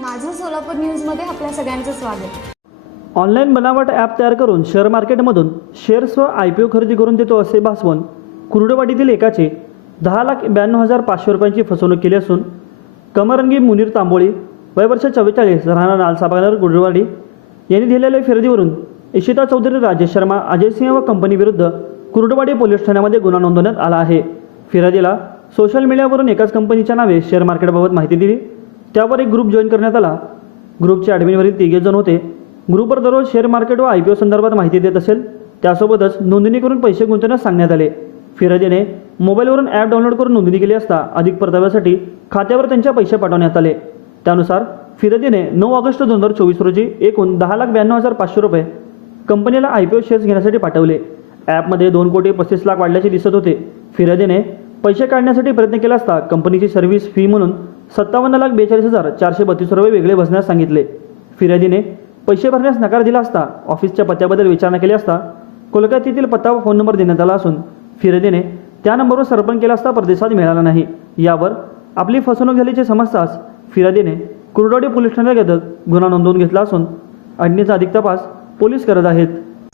माझं सोलापूर न्यूजमध्ये आपल्या सगळ्यांचं स्वागत. ऑनलाईन बनावट ॲप तयार करून शेअर मार्केटमधून शेअर्स व आय पी ओ खरेदी करून देतो असे भासवून कुर्डवाडीतील एकाचे दहा लाख ब्याण्णव हजार पाचशे रुपयांची फसवणूक केली असून कमरंगी मुनीर तांबोळी वय वर्ष चव्वेचाळीस राहणार नालसाबागनगर कुर्डवाडी यांनी दिलेल्या फिरदीवरून इशिता चौधरी राजेश शर्मा अजय सिंह व कंपनीविरुद्ध कुर्डवाडी पोलीस ठाण्यामध्ये गुन्हा नोंदवण्यात आला आहे. फिर्यादीला सोशल मीडियावरून एकाच कंपनीच्या नावे शेअर मार्केटबाबत माहिती दिली. त्यावर एक ग्रुप जॉईन करण्यात आला. ग्रुपचे ॲडमिनवरील तिघे जण होते. ग्रुपवर दररोज शेअर मार्केट व आय पी ओ संदर्भात माहिती देत असेल त्यासोबतच नोंदणी करून पैसे गुंतवण्यास सांगण्यात आले. फिर्यादीने मोबाईलवरून ॲप डाउनलोड करून नोंदणी केली असता अधिक परताव्यासाठी खात्यावर त्यांच्या पैसे पाठवण्यात आले. त्यानुसार फिरदीने नऊ ऑगस्ट दोन हजार चोवीस रोजी एकूण दहा लाख ब्याण्णव हजार पाचशे रुपये कंपनीला आय पी ओ शेअर्स घेण्यासाठी पाठवले. ॲपमध्ये दोन कोटी पस्तीस लाख वाढल्याचे दिसत होते. फिरदीने पैसे काढण्यासाठी प्रयत्न केला असता कंपनीची सर्व्हिस फी म्हणून सत्तावन्न लाख बेचाळीस हजार चारशे बत्तीस रुपये वेगळे बसण्यास सांगितले. फिर्यादीने पैसे भरण्यास नकार दिला असता ऑफिसच्या पत्त्याबद्दल विचारणा केली असता कोलकात्यातील पत्ता व फोन नंबर देण्यात आला असून फिर्यादीने त्या नंबरवर सर्पण केला असता प्रतिसाद मिळाला नाही. यावर आपली फसवणूक झाल्याचे समजताच फिर्यादीने कुरडोडी पोलीस ठाण्यात गुन्हा नोंदवून घेतला असून अडणीचा अधिक तपास पोलीस करत आहेत.